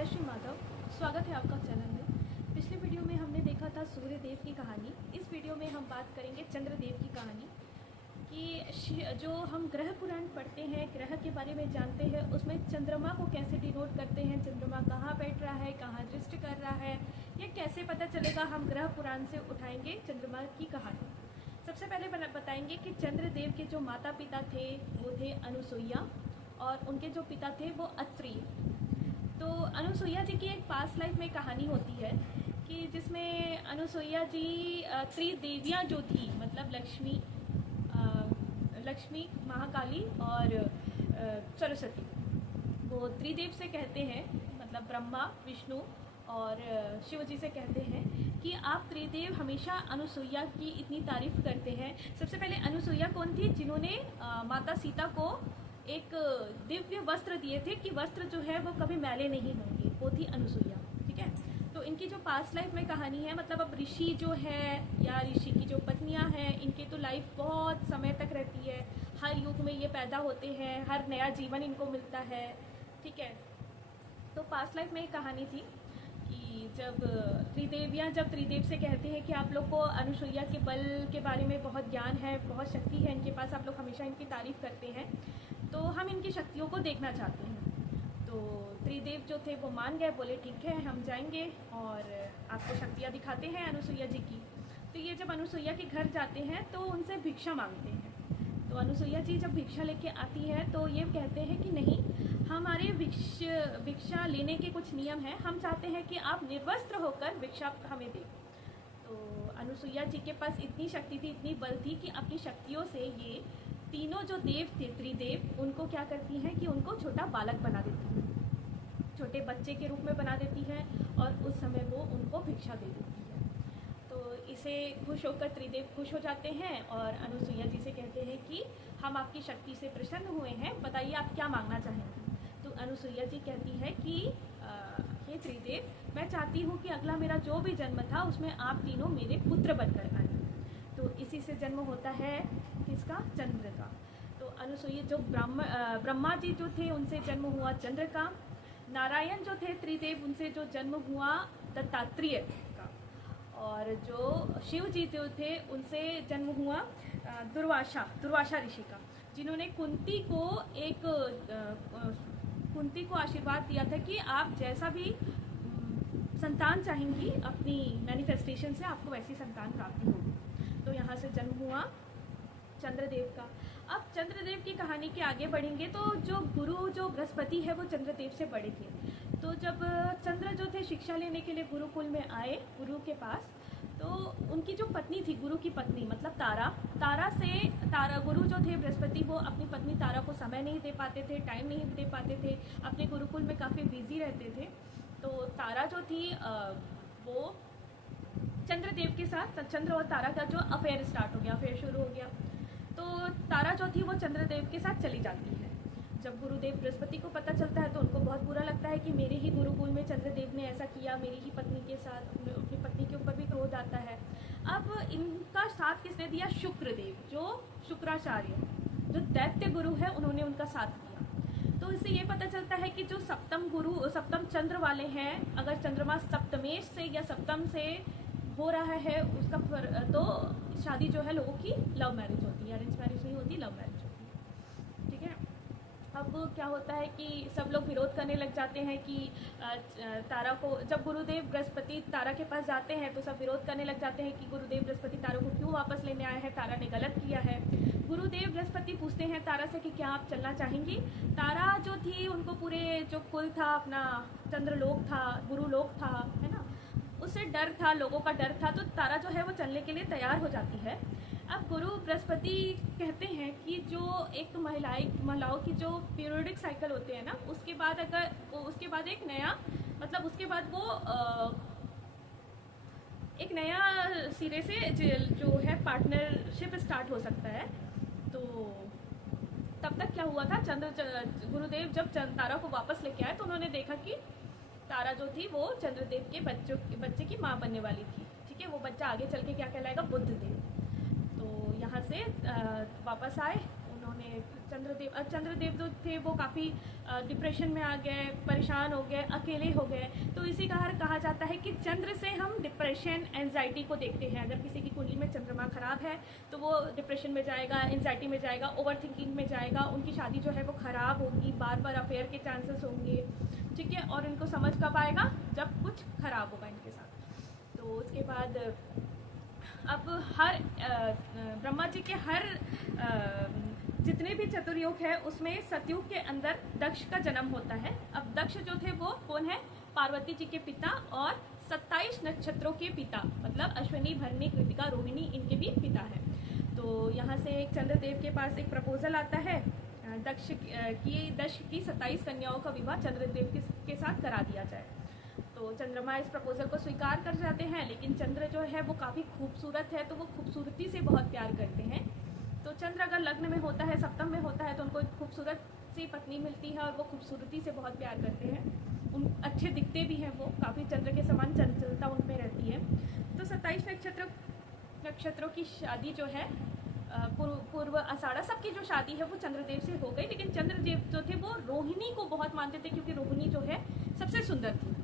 जय श्री माधव। स्वागत है आपका चैनल में। पिछले वीडियो में हमने देखा था सूर्य देव की कहानी। इस वीडियो में हम बात करेंगे चंद्रदेव की कहानी कि जो हम ग्रह पुराण पढ़ते हैं, ग्रह के बारे में जानते हैं, उसमें चंद्रमा को कैसे डिनोट करते हैं, चंद्रमा कहाँ बैठ रहा है, कहाँ दृष्टि कर रहा है, ये कैसे पता चलेगा। हम ग्रह पुराण से उठाएंगे चंद्रमा की कहानी। सबसे पहले बताएंगे कि चंद्रदेव के जो माता पिता थे वो थे अनुसुईया और उनके जो पिता थे वो अत्रि। तो अनुसुईया जी की एक पास्ट लाइफ में कहानी होती है कि जिसमें अनुसुईया जी त्रिदेवियाँ जो थी, मतलब लक्ष्मी, महाकाली और सरस्वती, वो त्रिदेव से कहते हैं, मतलब ब्रह्मा, विष्णु और शिव जी से कहते हैं कि आप त्रिदेव हमेशा अनुसुईया की इतनी तारीफ करते हैं। सबसे पहले अनुसुईया कौन थी? जिन्होंने माता सीता को एक दिव्य वस्त्र दिए थे कि वस्त्र जो है वो कभी मैले नहीं होंगे, वो थी अनुसुईया। ठीक है, तो इनकी जो पास्ट लाइफ में कहानी है, मतलब अब ऋषि जो है या ऋषि की जो पत्नियां हैं, इनकी तो लाइफ बहुत समय तक रहती है। हर युग में ये पैदा होते हैं, हर नया जीवन इनको मिलता है। ठीक है, तो पास्ट लाइफ में एक कहानी थी कि जब त्रिदेव से कहते हैं कि आप लोग को अनुसुईया के बल के बारे में बहुत ज्ञान है, बहुत शक्ति है इनके पास, आप लोग हमेशा इनकी तारीफ करते हैं, तो हम इनकी शक्तियों को देखना चाहते हैं। तो त्रिदेव जो थे वो मान गए, बोले ठीक है हम जाएंगे और आपको शक्तियाँ दिखाते हैं अनुसुईया जी की। तो ये जब अनुसुईया के घर जाते हैं तो उनसे भिक्षा मांगते हैं। तो अनुसुईया जी जब भिक्षा लेके आती है तो ये कहते हैं कि नहीं, हमारे भिक्षा लेने के कुछ नियम हैं, हम चाहते हैं कि आप निर्वस्त्र होकर भिक्षा हमें दें। तो अनुसुईया जी के पास इतनी शक्ति थी, इतनी बल थी कि अपनी शक्तियों से ये तीनों जो देव थे, त्रिदेव, उनको क्या करती हैं कि उनको छोटा बालक बना देती हैं, छोटे बच्चे के रूप में बना देती है और उस समय वो उनको भिक्षा दे देती है। तो इसे खुश होकर त्रिदेव खुश हो जाते हैं और अनुसुईया जी से कहते हैं कि हम आपकी शक्ति से प्रसन्न हुए हैं, बताइए आप क्या मांगना चाहेंगे। तो अनुसुईया जी कहती है कि हे त्रिदेव, मैं चाहती हूँ कि अगला मेरा जो भी जन्म था उसमें आप तीनों मेरे पुत्र बनकर आए। तो इसी से जन्म होता है किसका? चंद्र का। तो अनुसुईया जो ब्रह्मा जी जो थे उनसे जन्म हुआ चंद्र का। नारायण जो थे त्रिदेव, उनसे जो जन्म हुआ दत्तात्रेय का। और जो शिव जी जो थे उनसे जन्म हुआ दुर्वासा ऋषि का, जिन्होंने कुंती को आशीर्वाद दिया था कि आप जैसा भी संतान चाहेंगी अपनी मैनिफेस्टेशन से, आपको वैसी संतान प्राप्ति होगी। तो यहाँ से जन्म हुआ चंद्रदेव का। अब चंद्रदेव की कहानी के आगे बढ़ेंगे तो जो बृहस्पति है वो चंद्रदेव से बड़े थे। तो जब चंद्र जो थे शिक्षा लेने के लिए गुरुकुल में आए, गुरु के पास, तो उनकी जो पत्नी थी, गुरु की पत्नी मतलब तारा गुरु जो थे बृहस्पति, वो अपनी पत्नी तारा को समय नहीं दे पाते थे, टाइम नहीं दे पाते थे, अपने गुरुकुल में काफ़ी बिजी रहते थे। तो तारा जो थी वो चंद्रदेव के साथ, चंद्र और तारा का जो अफेयर स्टार्ट हो गया, अफेयर शुरू हो गया। तो तारा जो थी वो चंद्रदेव के साथ चली जाती है। जब गुरुदेव बृहस्पति को पता चलता है तो उनको बहुत बुरा लगता है कि मेरे ही गुरुकुल में चंद्रदेव ने ऐसा किया, मेरी ही पत्नी के साथ, अपनी पत्नी के ऊपर भी क्रोध आता है। अब इनका साथ किसने दिया? शुक्रदेव, जो शुक्राचार्य, जो दैत्य गुरु है, उन्होंने उनका साथ दिया। तो इससे ये पता चलता है कि जो सप्तम चंद्र वाले हैं, अगर चंद्रमा सप्तमेश से या सप्तम से हो रहा है उसका तो शादी जो है लोगों की लव मैरिज होती है, अरेंज मैरिज नहीं होती, लव मैरिज होती है। ठीक है, अब क्या होता है कि सब लोग विरोध करने लग जाते हैं कि तारा को, जब गुरुदेव बृहस्पति तारा के पास जाते हैं तो सब विरोध करने लग जाते हैं कि गुरुदेव बृहस्पति तारा को क्यों वापस लेने आए हैं, तारा ने गलत किया है। गुरुदेव बृहस्पति पूछते हैं तारा से कि क्या आप चलना चाहेंगी। तारा जो थी, उनको पूरे जो कुल था, अपना चंद्रलोक था, गुरुलोक था, है ना, उससे डर था, लोगों का डर था। तो तारा जो है वो चलने के लिए तैयार हो जाती है। अब गुरु बृहस्पति कहते हैं कि जो एक महिलाओं की जो पीरियडिक साइकिल होते हैं ना, उसके बाद एक नया, मतलब उसके बाद वो एक नया सिरे से जो है पार्टनरशिप स्टार्ट हो सकता है। तो तब तक क्या हुआ था, गुरुदेव जब तारा को वापस लेके आए तो उन्होंने देखा कि तारा जो थी वो चंद्रदेव के बच्चे की माँ बनने वाली थी। ठीक है, वो बच्चा आगे चल के क्या कहलाएगा? बुद्धदेव। तो यहाँ से वापस आए, में चंद्रदेव जो थे वो काफ़ी डिप्रेशन में आ गए, परेशान हो गए, अकेले हो गए। तो इसी कारण कहा जाता है कि चंद्र से हम डिप्रेशन, एंजाइटी को देखते हैं। अगर किसी की कुंडली में चंद्रमा खराब है तो वो डिप्रेशन में जाएगा, एंजाइटी में जाएगा, ओवर थिंकिंग में जाएगा, उनकी शादी जो है वो ख़राब होगी, बार बार अफेयर के चांसेस होंगे, ठीक है। और इनको समझ कब आएगा, जब कुछ ख़राब होगा इनके साथ। तो उसके बाद अब हर ब्रह्मा जी के हर जितने भी चतुर्युग है उसमें सतयुग के अंदर दक्ष का जन्म होता है। अब दक्ष जो थे वो कौन है, पार्वती जी के पिता और 27 नक्षत्रों के पिता, मतलब अश्विनी, भरणी, कृतिका, रोहिणी, इनके भी पिता है। तो यहाँ से एक चंद्रदेव के पास एक प्रपोजल आता है दक्ष की 27 कन्याओं का विवाह चंद्रदेव के साथ करा दिया जाए। तो चंद्रमा इस प्रपोजल को स्वीकार कर जाते हैं, लेकिन चंद्र जो है वो काफ़ी खूबसूरत है, तो वो खूबसूरती से बहुत प्यार करते हैं। तो चंद्र अगर लग्न में होता है, सप्तम में होता है, तो उनको एक खूबसूरत सी पत्नी मिलती है और वो खूबसूरती से बहुत प्यार करते हैं। उन अच्छे दिखते भी हैं, वो काफ़ी चंद्र के समान चंचलता उनमें रहती है। तो 27 नक्षत्रों की शादी जो है पूर्व आषाढ़ा, सबकी जो शादी है वो चंद्रदेव से हो गई। लेकिन चंद्रदेव जो थे वो रोहिणी को बहुत मानते थे, क्योंकि रोहिणी जो है सबसे सुंदर थी।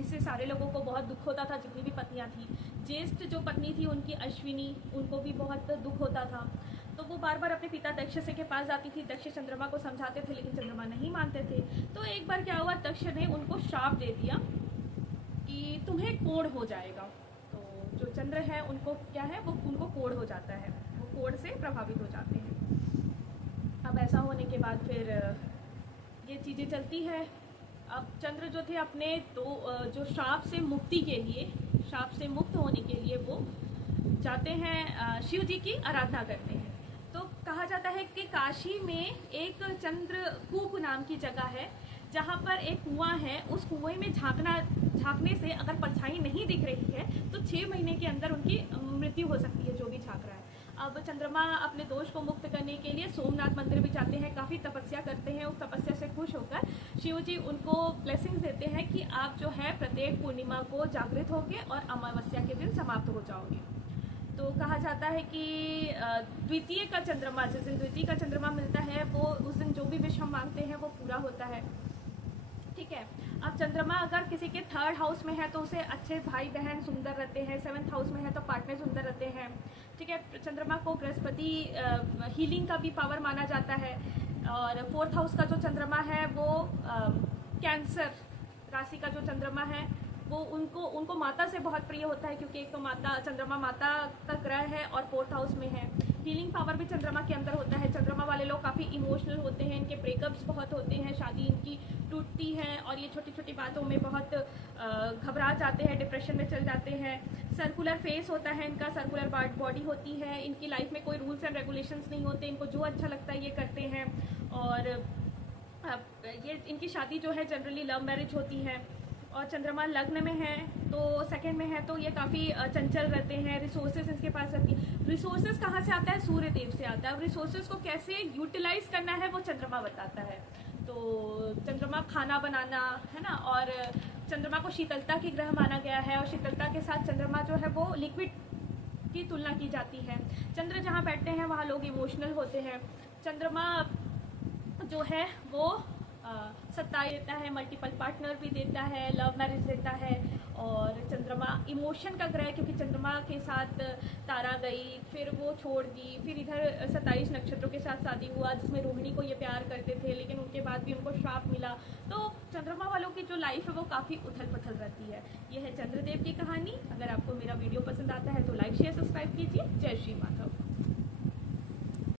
इससे सारे लोगों को बहुत दुख होता था, जितनी भी पत्नियां थी। ज्येष्ठ जो पत्नी थी उनकी अश्विनी, उनको भी बहुत दुख होता था। तो वो बार बार अपने पिता दक्ष से के पास जाती थी। दक्ष चंद्रमा को समझाते थे, लेकिन चंद्रमा नहीं मानते थे। तो एक बार क्या हुआ, दक्ष ने उनको श्राप दे दिया कि तुम्हें कोढ़ हो जाएगा। तो जो चंद्र है उनको क्या है, वो उनको कोढ़ हो जाता है, वो कोढ़ से प्रभावित हो जाते हैं। अब ऐसा होने के बाद फिर ये चीज़ें चलती है। अब चंद्र जो थे अपने जो श्राप से मुक्ति के लिए, श्राप से मुक्त होने के लिए वो जाते हैं, शिव जी की आराधना करते हैं। तो कहा जाता है कि काशी में एक चंद्रकूप नाम की जगह है, जहाँ पर एक कुआं है। उस कुएं में झांकने से अगर परछाई नहीं दिख रही है तो 6 महीने के अंदर उनकी मृत्यु हो सकती है, जो भी झांक रहा है। अब चंद्रमा अपने दोष को मुक्त करने के लिए सोमनाथ मंदिर भी जाते हैं, काफ़ी तपस्या करते हैं। उस तपस्या से खुश होकर शिव जी उनको ब्लेसिंग्स देते हैं कि आप जो है प्रत्येक पूर्णिमा को जागृत होंगे और अमावस्या के दिन समाप्त हो जाओगे। तो कहा जाता है कि द्वितीय का चंद्रमा, जिस दिन द्वितीय का चंद्रमा मिलता है, वो उस दिन जो भी विश हम मांगते हैं वो पूरा होता है, ठीक है। अब चंद्रमा अगर किसी के 3rd हाउस में है तो उसे अच्छे भाई बहन सुंदर रहते हैं, 7th हाउस में है तो पार्टनर सुंदर रहते हैं, ठीक है। चंद्रमा को बृहस्पति हीलिंग का भी पावर माना जाता है। और 4th हाउस का जो चंद्रमा है वो कैंसर राशि का जो चंद्रमा है वो उनको माता से बहुत प्रिय होता है, क्योंकि एक तो चंद्रमा माता का ग्रह है और 4th हाउस में है। हीलिंग पावर भी चंद्रमा के अंदर होता है। चंद्रमा वाले लोग काफ़ी इमोशनल होते हैं, इनके ब्रेकअप्स बहुत होते हैं, शादी इनकी टूटती है और ये छोटी छोटी बातों में बहुत घबरा जाते हैं, डिप्रेशन में चल जाते हैं। सर्कुलर फेस होता है इनका, सर्कुलर बॉडी होती है। इनकी लाइफ में कोई रूल्स एंड रेगुलेशंस नहीं होते, इनको जो अच्छा लगता है ये करते हैं। और ये इनकी शादी जो है जनरली लव मैरिज होती है। और चंद्रमा लग्न में है तो 2nd में है तो ये काफ़ी चंचल रहते हैं, रिसोर्सेज इनके पास रहती है। रिसोर्सेज कहाँ से आता है, सूर्य देव से आता है। अब रिसोर्सेज को कैसे यूटिलाइज करना है वो चंद्रमा बताता है। तो चंद्रमा खाना बनाना है ना, और चंद्रमा को शीतलता की ग्रह माना गया है, और शीतलता के साथ चंद्रमा जो है वो लिक्विड की तुलना की जाती है। चंद्र जहाँ बैठते हैं वहाँ लोग इमोशनल होते हैं। चंद्रमा जो है वो सत्ता देता है, मल्टीपल पार्टनर भी देता है, लव मैरिज देता है। और चंद्रमा इमोशन का ग्रह है, क्योंकि चंद्रमा के साथ तारा गई, फिर वो छोड़ दी, फिर इधर 27 नक्षत्रों के साथ शादी हुआ, जिसमें रोहिणी को ये प्यार करते थे, लेकिन उनके बाद भी उनको श्राप मिला। तो चंद्रमा वालों की जो लाइफ है वो काफ़ी उथल पुथल रहती है। ये है चंद्रदेव की कहानी। अगर आपको मेरा वीडियो पसंद आता है तो लाइक शेयर सब्सक्राइब कीजिए। जय श्री माधव।